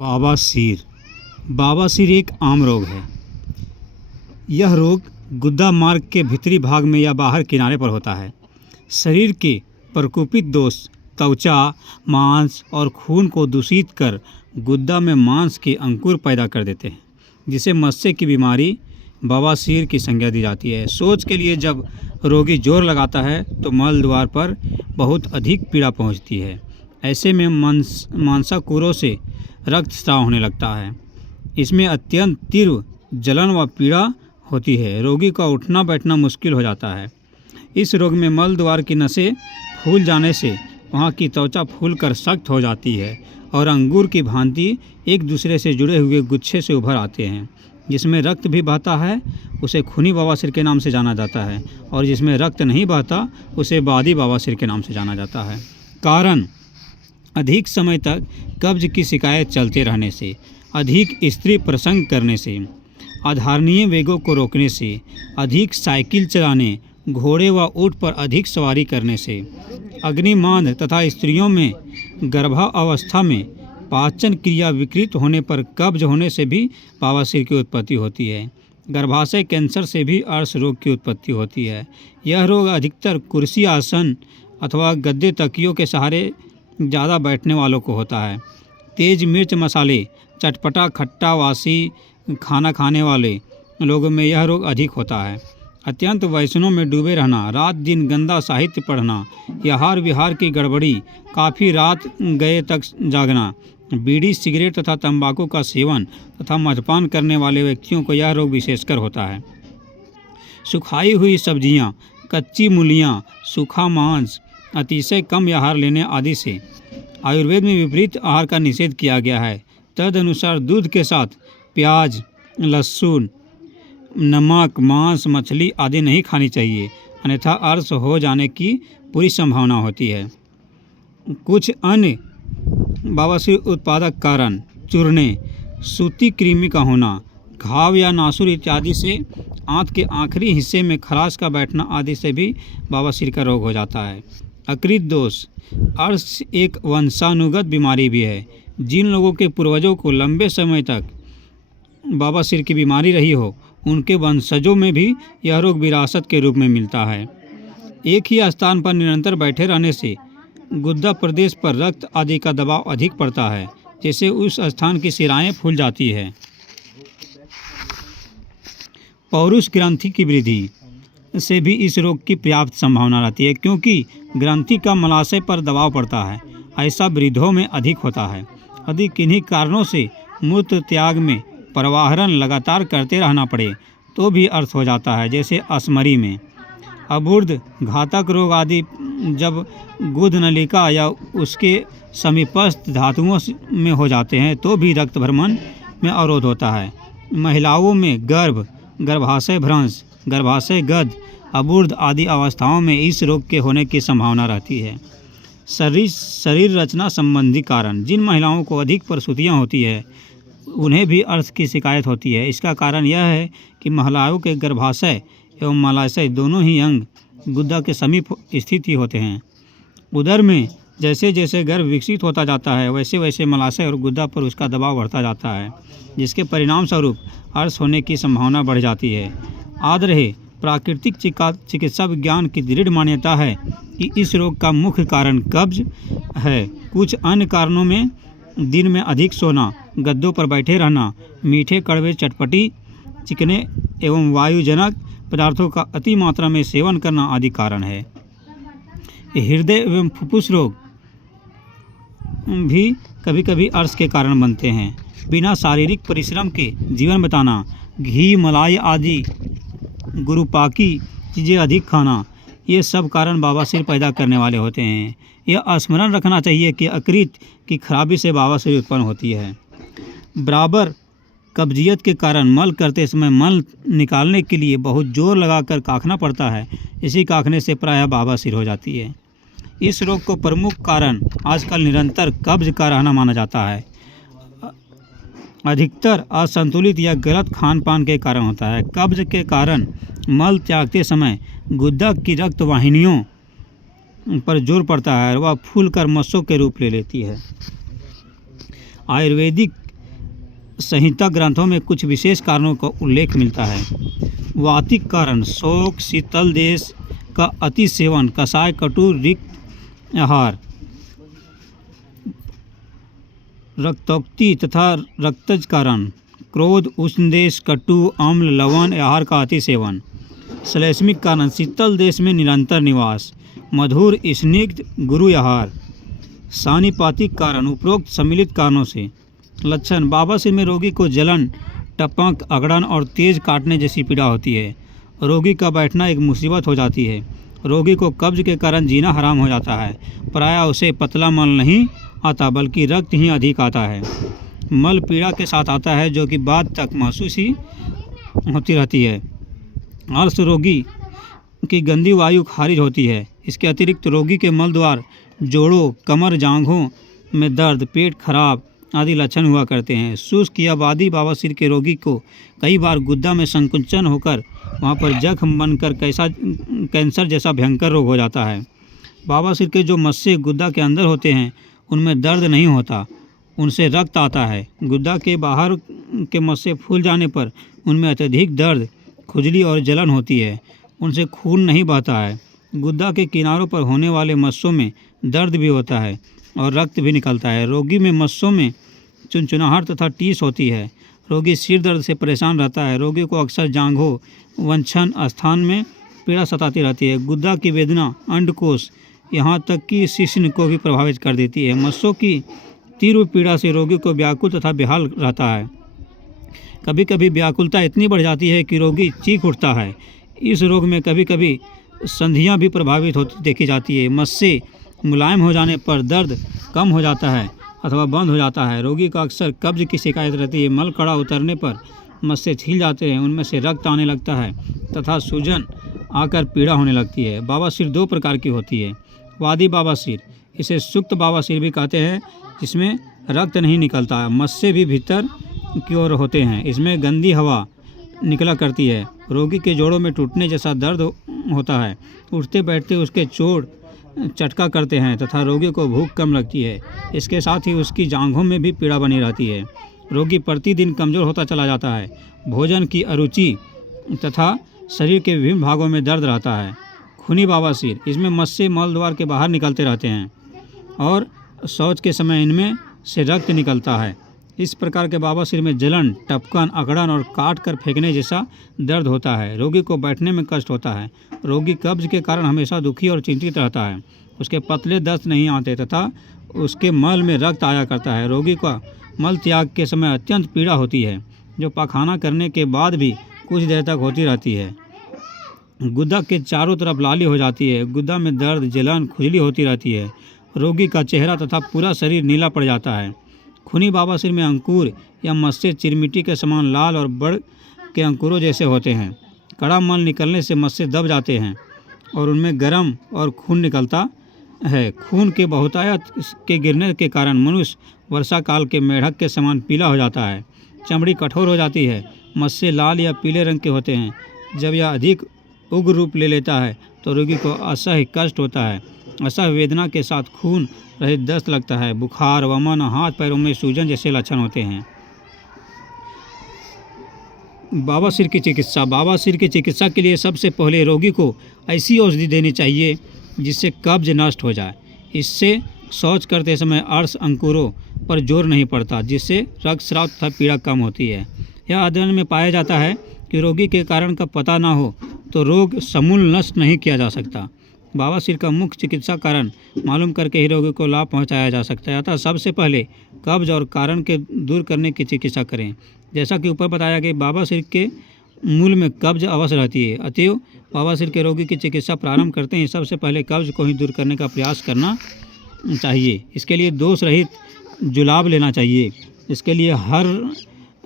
बवासीर। बवासीर एक आम रोग है। यह रोग गुदा मार्ग के भीतरी भाग में या बाहर किनारे पर होता है। शरीर के प्रकोपित दोष त्वचा, मांस और खून को दूषित कर गुदा में मांस के अंकुर पैदा कर देते हैं, जिसे मस्से की बीमारी बवासीर की संज्ञा दी जाती है। सोच के लिए जब रोगी जोर लगाता है तो मल द्वार पर बहुत अधिक पीड़ा पहुंचती है। ऐसे में मांसाकुरों से रक्तस्राव होने लगता है। इसमें अत्यंत तीव्र जलन व पीड़ा होती है। रोगी का उठना बैठना मुश्किल हो जाता है। इस रोग में मल द्वार की नसें फूल जाने से वहाँ की त्वचा फूलकर सख्त हो जाती है और अंगूर की भांति एक दूसरे से जुड़े हुए गुच्छे से उभर आते हैं। जिसमें रक्त भी बहता है उसे खूनी बवासीर के नाम से जाना जाता है, और जिसमें रक्त नहीं बहता उसे बादी बवासीर के नाम से जाना जाता है। कारण: अधिक समय तक कब्ज की शिकायत चलते रहने से, अधिक स्त्री प्रसंग करने से, अधारणीय वेगों को रोकने से, अधिक साइकिल चलाने, घोड़े व ऊँट पर अधिक सवारी करने से, अग्निमांद तथा स्त्रियों में गर्भावस्था में पाचन क्रिया विकृत होने पर कब्ज होने से भी बवासीर की उत्पत्ति होती है। गर्भाशय कैंसर से भी अर्श रोग की उत्पत्ति होती है। यह रोग अधिकतर कुर्सी, आसन अथवा गद्दे, तकियों के सहारे ज़्यादा बैठने वालों को होता है। तेज मिर्च मसाले, चटपटा खट्टा वासी खाना खाने वाले लोगों में यह रोग अधिक होता है। अत्यंत व्यसनों में डूबे रहना, रात दिन गंदा साहित्य पढ़ना, आहार विहार की गड़बड़ी, काफ़ी रात गए तक जागना, बीड़ी, सिगरेट तथा तंबाकू का सेवन तथा मद्यपान करने वाले व्यक्तियों को यह रोग विशेषकर होता है। सुखाई हुई सब्जियां, कच्ची मूलियां, सूखा मांस, अतिशय कम आहार लेने आदि से आयुर्वेद में विपरीत आहार का निषेध किया गया है। तदनुसार दूध के साथ प्याज, लहसुन, नमक, मांस, मछली आदि नहीं खानी चाहिए, अन्यथा अर्श हो जाने की पूरी संभावना होती है। कुछ अन्य बवासीर उत्पादक कारण: चूर्णे, सूती कृमि का होना, घाव या नासूर इत्यादि से, आंत के आखिरी हिस्से में खराश का बैठना आदि से भी बवासीर का रोग हो जाता है। यकृत दोष: अर्श एक वंशानुगत बीमारी भी है। जिन लोगों के पूर्वजों को लंबे समय तक बवासीर की बीमारी रही हो, उनके वंशजों में भी यह रोग विरासत के रूप में मिलता है। एक ही स्थान पर निरंतर बैठे रहने से गुदा प्रदेश पर रक्त आदि का दबाव अधिक पड़ता है, जिससे उस स्थान की शिराएं फूल जाती है। पौरुष ग्रंथि की वृद्धि से भी इस रोग की पर्याप्त संभावना रहती है, क्योंकि ग्रंथि का मलाशय पर दबाव पड़ता है। ऐसा वृद्धों में अधिक होता है। यदि किन्हीं कारणों से मूत्र त्याग में प्रवाहरण लगातार करते रहना पड़े तो भी अर्श हो जाता है, जैसे अस्मरी में। अबूर्द घातक रोग आदि जब गुद नलिका या उसके समीपस्थ धातुओं में हो जाते हैं तो भी रक्त भ्रमण में अवरोध होता है। महिलाओं में गर्भ, गर्भाशय भ्रंश, गर्भाशय गद, अबूर्द आदि अवस्थाओं में इस रोग के होने की संभावना रहती है। शरीर रचना संबंधी कारण: जिन महिलाओं को अधिक प्रसूतियाँ होती है उन्हें भी अर्श की शिकायत होती है। इसका कारण यह है कि महिलाओं के गर्भाशय एवं मलाशय दोनों ही अंग गुदा के समीप स्थित ही होते हैं। उदर में जैसे जैसे गर्भ विकसित होता जाता है वैसे वैसे मलाशय और गुदा पर उसका दबाव बढ़ता जाता है, जिसके परिणाम स्वरूप अर्श होने की संभावना बढ़ जाती है। याद रहे, प्राकृतिक चिकित्सा विज्ञान की दृढ़ मान्यता है कि इस रोग का मुख्य कारण कब्ज है। कुछ अन्य कारणों में दिन में अधिक सोना, गद्दों पर बैठे रहना, मीठे, कड़वे, चटपटी, चिकने एवं वायुजनक पदार्थों का अति मात्रा में सेवन करना आदि कारण है। हृदय एवं फुफ्फुस रोग भी कभी कभी अर्श के कारण बनते हैं। बिना शारीरिक परिश्रम के जीवन बिताना, घी, मलाई आदि गुरुपाकी चीज़ें अधिक खाना, ये सब कारण बवासीर पैदा करने वाले होते हैं। यह स्मरण रखना चाहिए कि यकृत की खराबी से बवासीर उत्पन्न होती है। बराबर कब्जियत के कारण मल करते समय मल निकालने के लिए बहुत जोर लगाकर काखना पड़ता है। इसी काखने से प्रायः बवासीर हो जाती है। इस रोग को प्रमुख कारण आजकल निरंतर कब्ज का रहना माना जाता है। अधिकतर असंतुलित या गलत खान पान के कारण होता है। कब्ज के कारण मल त्यागते समय गुदा की रक्त वाहिनियों पर जोर पड़ता है और वह फूलकर मस्सों के रूप ले लेती है। आयुर्वेदिक संहिता ग्रंथों में कुछ विशेष कारणों का उल्लेख मिलता है। वातिक कारण: शोक, शीतल देश का अति सेवन, कषाय, कटु, रिक्त आहार, रक्तोक्ति तथा रक्तज कारण: क्रोध, उष्ण देश, कटु, अम्ल, लवण आहार का अति सेवन। श्लेष्मिक कारण: शीतल देश में निरंतर निवास, मधुर, स्निग्ध, गुरु आहार। सानिपातिक कारण: उपरोक्त सम्मिलित कारणों से। लक्षण: बवासीर में रोगी को जलन, टपक, अकड़न और तेज काटने जैसी पीड़ा होती है। रोगी का बैठना एक मुसीबत हो जाती है। रोगी को कब्ज के कारण जीना हराम हो जाता है। प्रायः उसे पतला मल नहीं आता बल्कि रक्त ही अधिक आता है। मल पीड़ा के साथ आता है जो कि बाद तक महसूस ही होती रहती है। अर्श रोगी की गंदी वायु खारिज होती है। इसके अतिरिक्त रोगी के मल द्वार, जोड़ों, कमर, जांघों में दर्द, पेट खराब आदि लक्षण हुआ करते हैं। शुष्क या वादी बवासीर के रोगी को कई बार गुद्दा में संकुचन होकर वहाँ पर जख्म बनकर कैंसर जैसा भयंकर रोग हो जाता है। बवासीर के जो मस्से गुद्दा के अंदर होते हैं उनमें दर्द नहीं होता, उनसे रक्त आता है। गुद्दा के बाहर के मस्से फूल जाने पर उनमें अत्यधिक दर्द, खुजली और जलन होती है, उनसे खून नहीं बहता है। गुद्दा के किनारों पर होने वाले मस्सों में दर्द भी होता है और रक्त भी निकलता है। रोगी में मस्सों में चुनचुनाहट तथा टीस होती है। रोगी सिर दर्द से परेशान रहता है। रोगी को अक्सर जांघों, वंछन स्थान में पीड़ा सताती रहती है। गुद्दा की वेदना अंडकोश यहाँ तक कि शिश्न को भी प्रभावित कर देती है। मस्सों की तीव्र पीड़ा से रोगी को व्याकुल तथा बेहाल रहता है। कभी कभी व्याकुलता इतनी बढ़ जाती है कि रोगी चीख उठता है। इस रोग में कभी कभी संधियाँ भी प्रभावित होती देखी जाती है। मस्से मुलायम हो जाने पर दर्द कम हो जाता है अथवा बंद हो जाता है। रोगी को अक्सर कब्ज की शिकायत रहती है। मल कड़ा उतरने पर मस्से छिल जाते हैं, उनमें से रक्त आने लगता है तथा सूजन आकर पीड़ा होने लगती है। बवासीर दो प्रकार की होती है। वादी बवासीर, इसे सुक्त बवासीर भी कहते हैं, जिसमें रक्त नहीं निकलता है, मस्से भी भीतर की ओर होते हैं। इसमें गंदी हवा निकला करती है। रोगी के जोड़ों में टूटने जैसा दर्द होता है। उठते बैठते उसके चोट चटका करते हैं तथा रोगी को भूख कम लगती है। इसके साथ ही उसकी जांघों में भी पीड़ा बनी रहती है। रोगी प्रतिदिन कमज़ोर होता चला जाता है। भोजन की अरुचि तथा शरीर के विभिन्न भागों में दर्द रहता है। खूनी बवासीर, इसमें मस्से मल द्वार के बाहर निकलते रहते हैं और शौच के समय इनमें से रक्त निकलता है। इस प्रकार के बवासीर में जलन, टपकन, अकड़न और काट कर फेंकने जैसा दर्द होता है। रोगी को बैठने में कष्ट होता है। रोगी कब्ज के कारण हमेशा दुखी और चिंतित रहता है। उसके पतले दस्त नहीं आते तथा उसके मल में रक्त आया करता है। रोगी का मल त्याग के समय अत्यंत पीड़ा होती है, जो पाखाना करने के बाद भी कुछ देर तक होती रहती है। गुद्दा के चारों तरफ लाली हो जाती है। गुद्दा में दर्द, जलन, खुजली होती रहती है। रोगी का चेहरा तथा पूरा शरीर नीला पड़ जाता है। खूनी बवासीर में अंकुर या मस्से चिरमिट्टी के समान लाल और बड़ के अंकुरों जैसे होते हैं। कड़ा मल निकलने से मस्से दब जाते हैं और उनमें गर्म और खून निकलता है। खून के बहुतायत के गिरने के कारण मनुष्य वर्षा काल के मेढक के समान पीला हो जाता है। चमड़ी कठोर हो जाती है। मस्से लाल या पीले रंग के होते हैं। जब यह अधिक उग्र रूप ले लेता है तो रोगी को असह्य कष्ट होता है। असह्य वेदना के साथ खून रहित दस्त लगता है। बुखार, वमन, हाथ पैरों में सूजन जैसे लक्षण होते हैं। बवासीर की चिकित्सा। बवासीर की चिकित्सा के लिए सबसे पहले रोगी को ऐसी औषधि देनी चाहिए जिससे कब्ज नष्ट हो जाए। इससे शौच करते समय अर्श अंकुरों पर जोर नहीं पड़ता, जिससे रक्तस्राव तथा पीड़ा कम होती है। यह अध्ययन में पाया जाता है कि रोगी के कारण का पता न हो तो रोग समूल नष्ट नहीं किया जा सकता। बवासीर का मुख्य चिकित्सा कारण मालूम करके ही रोगी को लाभ पहुंचाया जा सकता है। अतः सबसे पहले कब्ज और कारण के दूर करने की चिकित्सा करें। जैसा कि ऊपर बताया गया, बवासीर के मूल में कब्ज अवश्य रहती है। अतएव बवासीर के रोगी की चिकित्सा प्रारंभ करते ही सबसे पहले कब्ज को ही दूर करने का प्रयास करना चाहिए। इसके लिए दोष रहित जुलाब लेना चाहिए। इसके लिए हर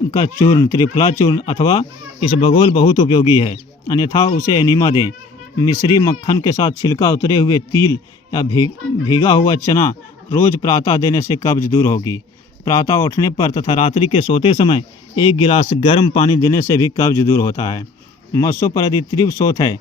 का चूर्ण, त्रिफला चूर्ण अथवा इसबगोल बहुत उपयोगी है, अन्यथा उसे एनीमा दें। मिश्री मक्खन के साथ छिलका उतरे हुए तिल या भीगा हुआ चना रोज प्रातः देने से कब्ज दूर होगी। प्रातः उठने पर तथा रात्रि के सोते समय 1 गिलास गर्म पानी देने से भी कब्ज दूर होता है। मस्सों पर यदि तीव्र शोथ है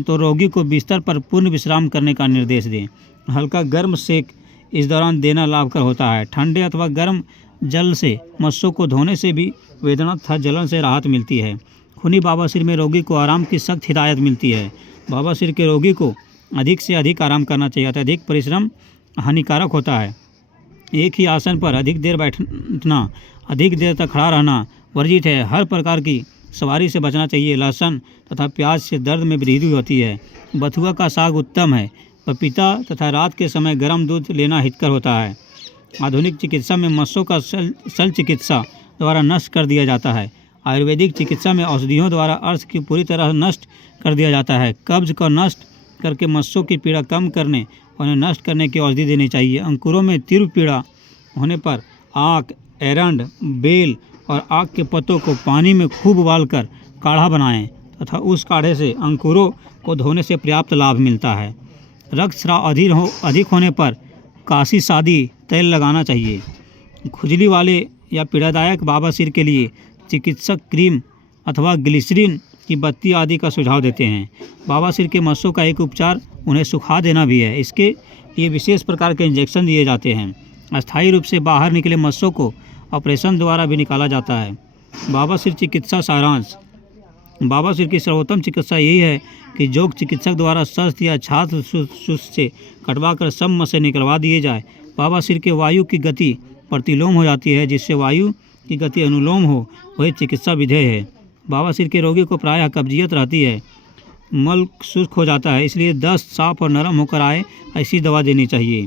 तो रोगी को बिस्तर पर पूर्ण विश्राम करने का निर्देश दें। हल्का गर्म सेक इस दौरान देना लाभकर होता है। ठंडे अथवा गर्म जल से मस्सों को धोने से भी वेदना तथा जलन से राहत मिलती है। खूनी बवासीर में रोगी को आराम की सख्त हिदायत मिलती है। बवासीर के रोगी को अधिक से अधिक आराम करना चाहिए। अत्यधिक परिश्रम हानिकारक होता है। एक ही आसन पर अधिक देर बैठना, अधिक देर तक खड़ा रहना वर्जित है। हर प्रकार की सवारी से बचना चाहिए। लहसुन तथा प्याज से दर्द में वृद्धि होती है। बथुआ का साग उत्तम है। पपीता तथा रात के समय गर्म दूध लेना हितकर होता है। आधुनिक चिकित्सा में मस्सों का शल्य चिकित्सा द्वारा नष्ट कर दिया जाता है। आयुर्वेदिक चिकित्सा में औषधियों द्वारा अर्थ की पूरी तरह नष्ट कर दिया जाता है। कब्ज को नष्ट करके मस्सों की पीड़ा कम करने और उन्हें नष्ट करने की औषधि देनी चाहिए। अंकुरों में तीव्र पीड़ा होने पर आक, एरंड, बेल और आक के पत्तों को पानी में खूब उबालकर काढ़ा बनाएं तथा उस काढ़े से अंकुरों को धोने से पर्याप्त लाभ मिलता है। रक्तस्राव अधिक होने पर काशी सादी तेल लगाना चाहिए। खुजली वाले या पीड़ादायक बवासीर के लिए चिकित्सक क्रीम अथवा ग्लिसरीन की बत्ती आदि का सुझाव देते हैं। बवासीर के मस्सों का एक उपचार उन्हें सुखा देना भी है। इसके लिए विशेष प्रकार के इंजेक्शन दिए जाते हैं। अस्थायी रूप से बाहर निकले मस्सों को ऑपरेशन द्वारा भी निकाला जाता है। बवासीर चिकित्सा सारांश। बवासीर की सर्वोत्तम चिकित्सा यही है कि योग चिकित्सक द्वारा शस्त्र या छात्र सुस्त से कटवाकर सब मस्से निकलवा दिए जाए। बवासीर के वायु की गति प्रतिलोम हो जाती है, जिससे वायु की गति अनुलोम हो, वही चिकित्सा विधेय है। बवासीर के रोगी को प्रायः कब्जियत रहती है, मल शुष्क हो जाता है, इसलिए दस्त साफ और नरम होकर आए ऐसी दवा देनी चाहिए।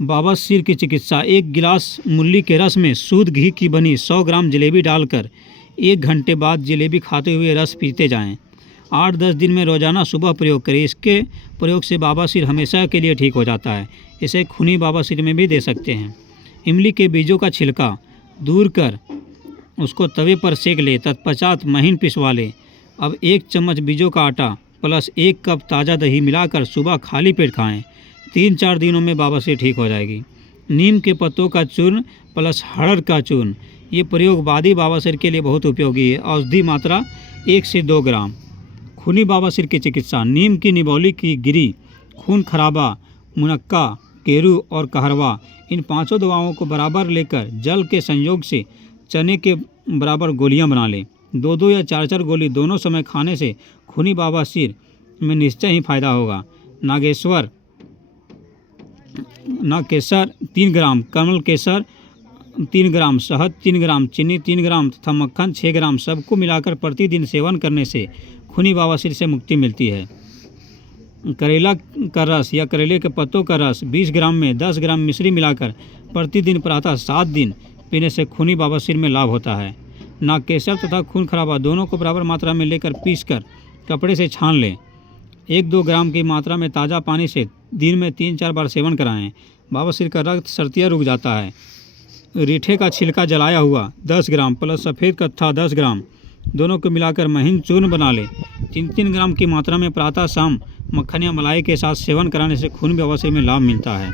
बवासीर की चिकित्सा। एक गिलास मूली के रस में शुद्ध घी की बनी 100 ग्राम जलेबी डालकर 1 घंटे बाद जलेबी खाते हुए रस पीते जाएं। 8-10 दिन में रोजाना सुबह प्रयोग करें। इसके प्रयोग से बवासीर हमेशा के लिए ठीक हो जाता है। इसे खूनी बवासीर में भी दे सकते हैं। इमली के बीजों का छिलका दूर कर उसको तवे पर सेक ले, तत्पश्चात महीन पिसवा ले। अब 1 चम्मच बीजों का आटा प्लस 1 कप ताज़ा दही मिलाकर सुबह खाली पेट खाएं। 3-4 दिनों में बवासीर ठीक हो जाएगी। नीम के पत्तों का चूर्ण प्लस हड़द का चूर्ण, ये प्रयोग वादी बवासीर के लिए बहुत उपयोगी है। औषधि मात्रा 1 से 2 ग्राम। खूनी बवासीर की चिकित्सा। नीम की निबोली की गिरी, खून खराबा, मुनक्का, केरू और कहरवा, इन 5 दवाओं को बराबर लेकर जल के संयोग से चने के बराबर गोलियां बना लें। 2-2 या 4-4 गोली दोनों समय खाने से खूनी बवासीर में निश्चय ही फायदा होगा। नागकेसर 3 ग्राम, कमल केसर 3 ग्राम, शहद 3 ग्राम, चीनी 3 ग्राम तथा मक्खन 6 ग्राम सबको मिलाकर प्रतिदिन सेवन करने से खूनी बवासीर से मुक्ति मिलती है। करेला का रस या करेले के पत्तों का रस 20 ग्राम में 10 ग्राम मिश्री मिलाकर प्रतिदिन प्रातः 7 दिन पीने से खूनी बवासीर में लाभ होता है। नागकेसर तथा खून खराबा दोनों को बराबर मात्रा में लेकर पीसकर कपड़े से छान लें। 1-2 ग्राम की मात्रा में ताज़ा पानी से दिन में 3-4 बार सेवन कराएं। बवासीर का रक्त सर्तियाँ रुक जाता है। रीठे का छिलका जलाया हुआ 10 ग्राम प्लस सफ़ेद कत्था 10 ग्राम, दोनों को मिलाकर महीन चूर्ण बना लें। 3-3 ग्राम की मात्रा में प्रातः शाम मक्खन या मलाई के साथ सेवन कराने से खूनी बवासीर में लाभ मिलता है।